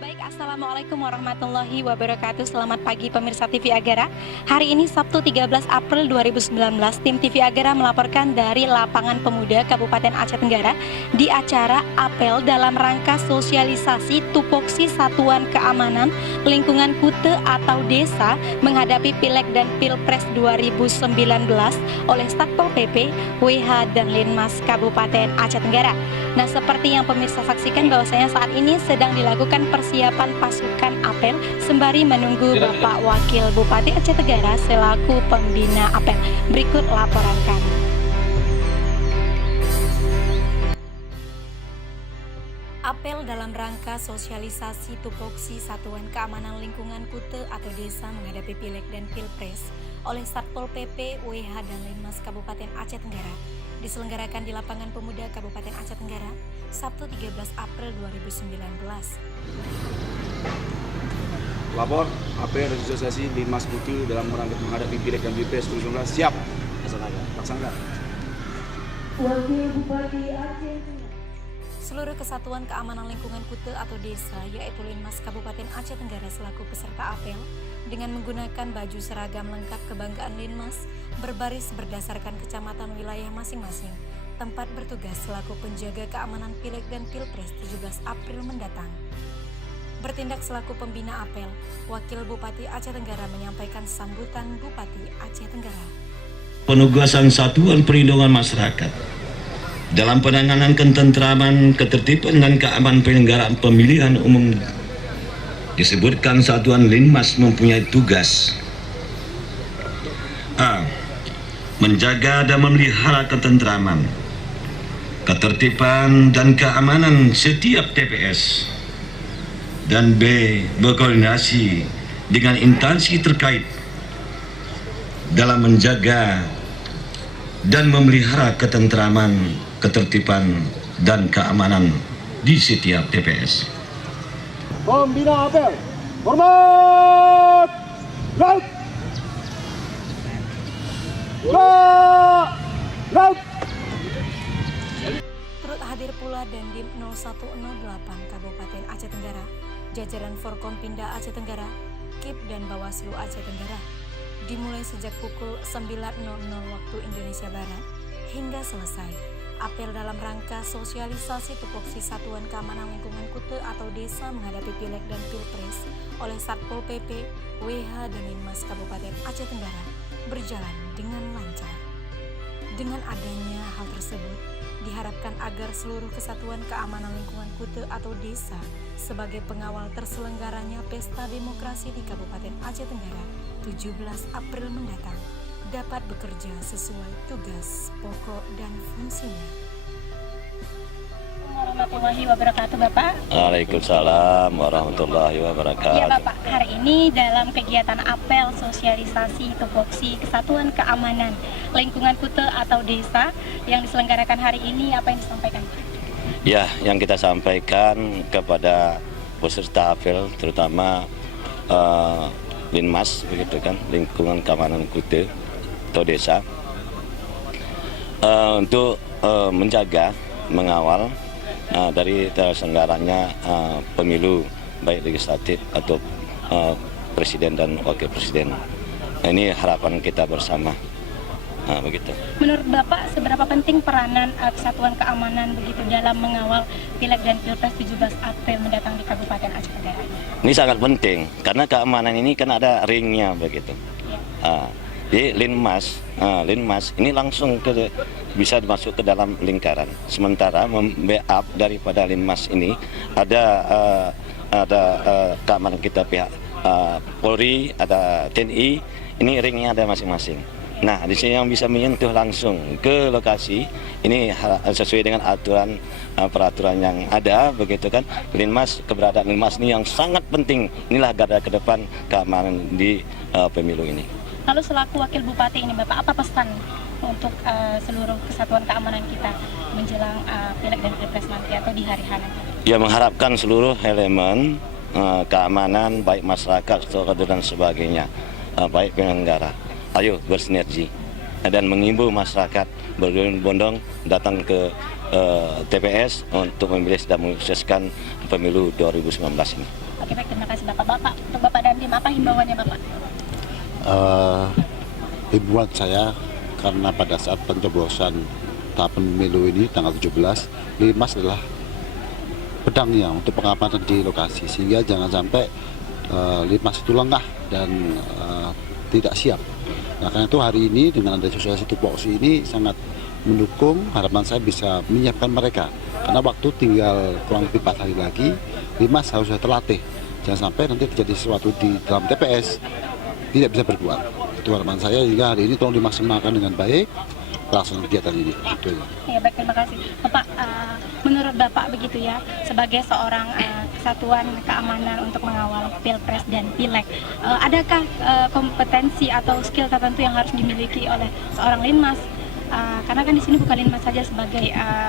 Baik, Assalamualaikum warahmatullahi wabarakatuh. Selamat pagi pemirsa TV Agara. Hari ini Sabtu 13 April 2019, tim TV Agara melaporkan dari Lapangan Pemuda Kabupaten Aceh Tenggara di acara apel dalam rangka sosialisasi tupoksi Satuan Keamanan Lingkungan Kute atau Desa menghadapi Pileg dan Pilpres 2019 oleh Satpol PP, WH dan Linmas Kabupaten Aceh Tenggara. Nah, seperti yang pemirsa saksikan bahwasanya saat ini sedang dilakukan persiapan pasukan apel sembari menunggu Bapak Wakil Bupati Aceh Tenggara selaku pembina apel. Berikut laporan kami. Apel dalam rangka sosialisasi tupoksi Satuan Keamanan Lingkungan Kute atau Desa menghadapi Pileg dan Pilpres oleh Satpol PP, WH dan Linmas Kabupaten Aceh Tenggara diselenggarakan di Lapangan Pemuda Kabupaten Aceh Tenggara, Sabtu 13 April 2019. Lapor apel dan sosialisasi Linmas Kute dalam menghadapi Pileg dan Pilpres 2019 siap. Laksanakan. Wakil Bupati Aceh Tenggara. Seluruh Kesatuan Keamanan Lingkungan Kute atau Desa yaitu Linmas Kabupaten Aceh Tenggara selaku peserta apel dengan menggunakan baju seragam lengkap kebanggaan Linmas berbaris berdasarkan kecamatan wilayah masing-masing, tempat bertugas selaku penjaga keamanan Pileg dan Pilpres 17 April mendatang. Bertindak selaku pembina apel, Wakil Bupati Aceh Tenggara menyampaikan sambutan Bupati Aceh Tenggara. Penugasan Satuan Perlindungan Masyarakat dalam penanganan ketentraman, ketertiban dan keamanan penyelenggaraan pemilihan umum disebutkan Satuan Linmas mempunyai tugas A. Menjaga dan memelihara ketentraman, ketertiban dan keamanan setiap TPS, dan B. Berkoordinasi dengan instansi terkait dalam menjaga dan memelihara ketentraman, ketertiban dan keamanan di setiap TPS. Pembina apel, hormat, laut, laut. Turut hadir pula Dandim 0108 Kabupaten Aceh Tenggara, jajaran Forkompinda Aceh Tenggara, KIP dan Bawaslu Aceh Tenggara. Dimulai sejak pukul 9.00 waktu Indonesia Barat hingga selesai. Apel dalam rangka sosialisasi tupoksi Satuan Keamanan Lingkungan Kute atau Desa menghadapi Pileg dan Pilpres oleh Satpol PP, WH dan Linmas Kabupaten Aceh Tenggara berjalan dengan lancar. Dengan adanya hal tersebut, diharapkan agar seluruh Kesatuan Keamanan Lingkungan Kute atau Desa sebagai pengawal terselenggaranya Pesta Demokrasi di Kabupaten Aceh Tenggara 17 April mendatang dapat bekerja sesuai tugas pokok dan fungsinya. Warahmatullahi wabarakatuh, Bapak. Waalaikumsalam warahmatullahi wabarakatuh. Ya, Bapak, hari ini dalam kegiatan apel sosialisasi tupoksi Kesatuan Keamanan Lingkungan Kute atau Desa yang diselenggarakan hari ini, apa yang disampaikan? Ya, yang kita sampaikan kepada peserta apel terutama Linmas begitu kan, Lingkungan Keamanan Kute atau Desa, untuk menjaga, mengawal dari terselenggaranya pemilu baik legislatif atau presiden dan wakil presiden. Ini harapan kita bersama. Begitu. Menurut Bapak, seberapa penting peranan Kesatuan Keamanan begitu dalam mengawal Pileg dan Pilpres 17 April mendatang di Kabupaten Aceh Tenggara? Ini sangat penting karena keamanan ini kan ada ringnya begitu. Ya. Jadi Linmas ini langsung bisa masuk ke dalam lingkaran. Sementara backup daripada Linmas ini ada keamanan kita pihak Polri, ada TNI. Ini ringnya ada masing-masing. Nah, di sini yang bisa menyentuh langsung ke lokasi ini sesuai dengan peraturan yang ada begitu kan. Keberadaan Linmas ini yang sangat penting. Inilah garda ke depan keamanan di pemilu ini. Lalu selaku Wakil Bupati ini, Bapak, apa pesan untuk seluruh kesatuan keamanan kita menjelang Pileg dan Pilpres nanti atau di hari H nanti? Ya, mengharapkan seluruh elemen keamanan baik masyarakat, stakeholder dan sebagainya, baik penyelenggara, ayo bersinergi dan mengimbau masyarakat berbondong-bondong datang ke TPS untuk memilih dan mensukseskan pemilu 2019 ini. Oke, baik, terima kasih Bapak. Bapak, untuk Bapak Dandim, apa himbauannya Bapak? Himbauan saya karena pada saat pencoblosan tahap pemilu ini tanggal 17, Linmas adalah pedangnya untuk pengamanan di lokasi, sehingga jangan sampai Linmas itu lengah dan tidak siap. Nah, karena itu hari ini dengan ada sosialisasi tupoksi ini sangat mendukung, harapan saya bisa menyiapkan mereka. Karena waktu tinggal kurang lebih 4 hari lagi, Linmas harus sudah terlatih. Jangan sampai nanti terjadi sesuatu di dalam TPS tidak bisa berbuat. Itu harapan saya, hingga hari ini tolong dimaksimalkan dengan baik pelaksanaan kegiatan ini. Itu ya. Ya, baik, terima kasih. Bapak, menurut Bapak begitu ya, sebagai seorang kesatuan keamanan untuk mengawal Pilpres dan Pileg, adakah kompetensi atau skill tertentu yang harus dimiliki oleh seorang Linmas? Karena kan di sini bukan Linmas saja sebagai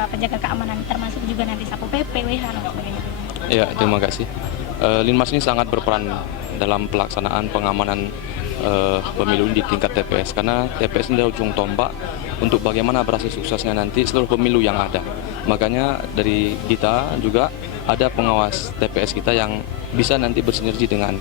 penjaga keamanan, termasuk juga nanti Sapo PP, WH dan sebagainya. Ya, terima kasih. Linmas ini sangat berperan dalam pelaksanaan pengamanan pemilu di tingkat TPS, karena TPS ini adalah ujung tombak untuk bagaimana berhasil suksesnya nanti seluruh pemilu yang ada. Makanya dari kita juga ada pengawas TPS kita yang bisa nanti bersinergi dengan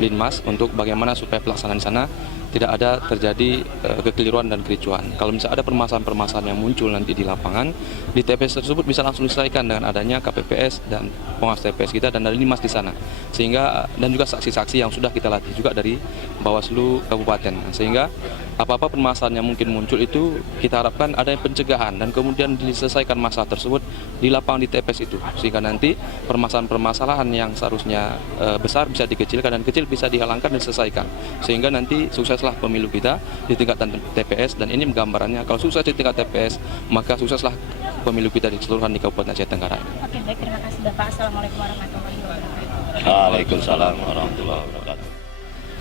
Linmas untuk bagaimana supaya pelaksanaan di sana tidak ada terjadi kekeliruan dan kericuan. Kalau misalnya ada permasalahan-permasalahan yang muncul nanti di lapangan, di TPS tersebut bisa langsung diselesaikan dengan adanya KPPS dan pengawas TPS kita dan dari Linmas di sana. Sehingga dan juga saksi-saksi yang sudah kita latih juga dari Bawaslu Kabupaten. Sehingga apa-apa permasalahan yang mungkin muncul itu kita harapkan ada pencegahan dan kemudian diselesaikan masalah tersebut di lapangan di TPS itu. Sehingga nanti permasalahan-permasalahan yang seharusnya besar bisa dikecilkan dan kecil bisa dihalangkan dan diselesaikan. Sehingga nanti sukseslah pemilu kita di tingkatan TPS, dan ini gambarannya kalau sukses di tingkat TPS maka sukseslah pemilu kita di keseluruhan di Kabupaten Aceh Tenggara. Oke, baik, terima kasih Bapak. Assalamualaikum warahmatullahi wabarakatuh. Waalaikumsalam warahmatullahi wabarakatuh.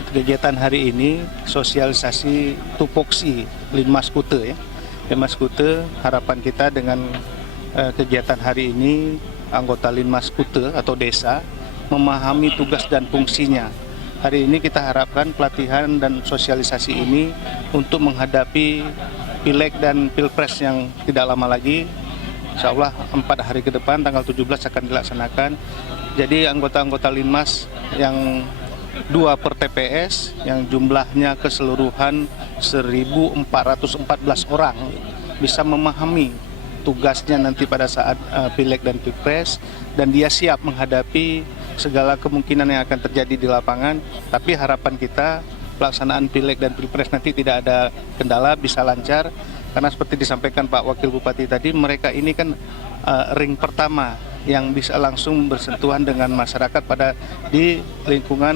Kegiatan hari ini sosialisasi tupoksi Linmas Kute ya. Linmas Kute, harapan kita dengan kegiatan hari ini anggota Linmas Kute atau desa memahami tugas dan fungsinya. Hari ini kita harapkan pelatihan dan sosialisasi ini untuk menghadapi Pileg dan Pilpres yang tidak lama lagi. Insya Allah 4 hari ke depan tanggal 17 akan dilaksanakan. Jadi anggota-anggota Linmas yang 2 per TPS yang jumlahnya keseluruhan 1.414 orang bisa memahami tugasnya nanti pada saat Pileg dan Pilpres, dan dia siap menghadapi segala kemungkinan yang akan terjadi di lapangan. Tapi harapan kita pelaksanaan Pileg dan Pilpres nanti tidak ada kendala, bisa lancar, karena seperti disampaikan Pak Wakil Bupati tadi, mereka ini kan ring pertama yang bisa langsung bersentuhan dengan masyarakat pada di lingkungan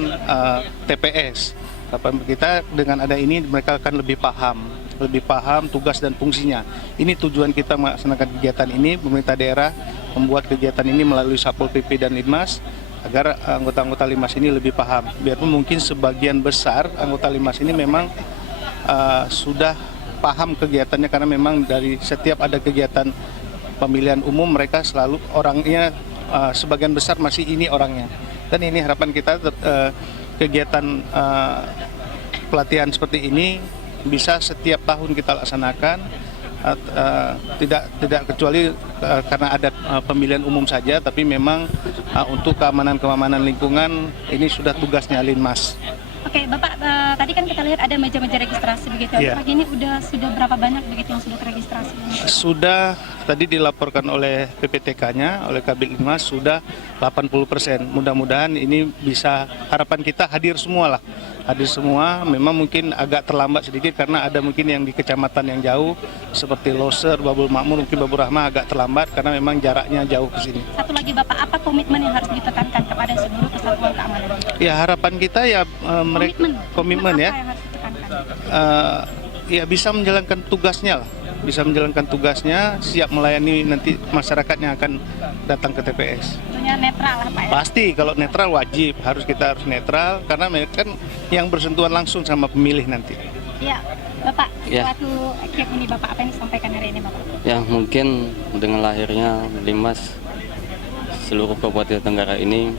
TPS. Harapan kita dengan ada ini mereka akan lebih paham tugas dan fungsinya. Ini tujuan kita melaksanakan kegiatan ini. Pemerintah daerah membuat kegiatan ini melalui Satpol PP dan Linmas agar anggota-anggota Linmas ini lebih paham. Biarpun mungkin sebagian besar anggota Linmas ini memang sudah paham kegiatannya, karena memang dari setiap ada kegiatan pemilihan umum mereka selalu orangnya sebagian besar masih ini orangnya. Dan ini harapan kita kegiatan pelatihan seperti ini bisa setiap tahun kita laksanakan, tidak kecuali karena ada pemilihan umum saja, tapi memang untuk keamanan lingkungan ini sudah tugasnya Linmas. Oke, Bapak, tadi kan kita lihat ada meja-meja registrasi begitu. Yeah. Pagi ini sudah berapa banyak begitu yang sudah teregistrasi? Sudah tadi dilaporkan oleh PPTK-nya, oleh Kabid Linmas sudah 80%. Mudah-mudahan ini bisa, harapan kita hadir semua lah. Hadir semua, memang mungkin agak terlambat sedikit karena ada mungkin yang di kecamatan yang jauh seperti Loser, Babul Makmur, mungkin Babur Rahmah agak terlambat karena memang jaraknya jauh ke sini. Satu lagi Bapak, apa komitmen yang harus ditekankan kepada seluruh kesatuan keamanan? Ya, harapan kita ya mereka komitmen ya. Apa yang harus ditekankan? Ya bisa menjalankan tugasnya lah. Bisa menjalankan tugasnya, siap melayani nanti masyarakat yang akan datang ke TPS. Tentunya netral lah Pak ya? Pasti, kalau netral wajib, kita harus netral karena mereka kan yang bersentuhan langsung sama pemilih nanti. Ya, Bapak, Ya. suatu kiat ini Bapak, apa yang disampaikan hari ini Bapak? Ya, mungkin dengan lahirnya Linmas, seluruh Kabupaten Tenggara ini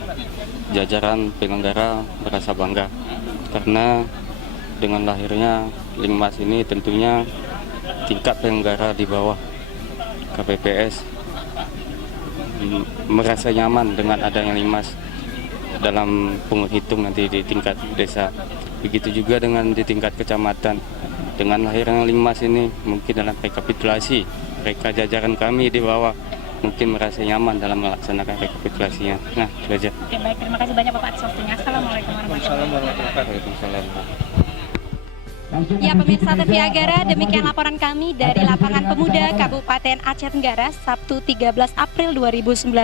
jajaran penyelenggara merasa bangga karena dengan lahirnya Linmas ini tentunya tingkat penyelenggara di bawah KPPS merasa nyaman dengan adanya Linmas. dalam penghitung nanti di tingkat desa. Begitu juga dengan di tingkat kecamatan. Dengan lahirnya Linmas ini mungkin dalam rekapitulasi mereka jajaran kami di bawah mungkin merasa nyaman dalam melaksanakan rekapitulasinya. Nah, itu aja. Oke, baik, terima kasih banyak Bapak atas waktunya. Assalamualaikum warahmatullahi wabarakatuh. Waalaikumsalam. Ya, pemirsa TV Agara, demikian laporan kami dari Lapangan Pemuda Kabupaten Aceh Tenggara Sabtu 13 April 2019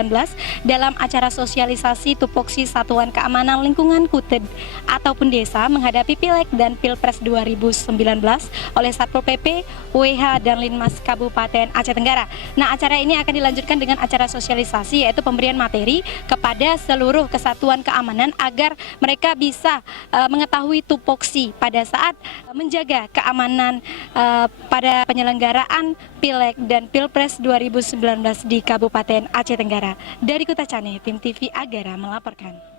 dalam acara sosialisasi tupoksi Satuan Keamanan Lingkungan Kute ataupun Desa menghadapi Pileg dan Pilpres 2019 oleh Satpol PP, WH dan Linmas Kabupaten Aceh Tenggara. Nah, acara ini akan dilanjutkan dengan acara sosialisasi yaitu pemberian materi kepada seluruh kesatuan keamanan agar mereka bisa mengetahui tupoksi pada saat menjaga keamanan pada penyelenggaraan Pileg dan Pilpres 2019 di Kabupaten Aceh Tenggara. Dari Kota Cane, tim TV Agara melaporkan.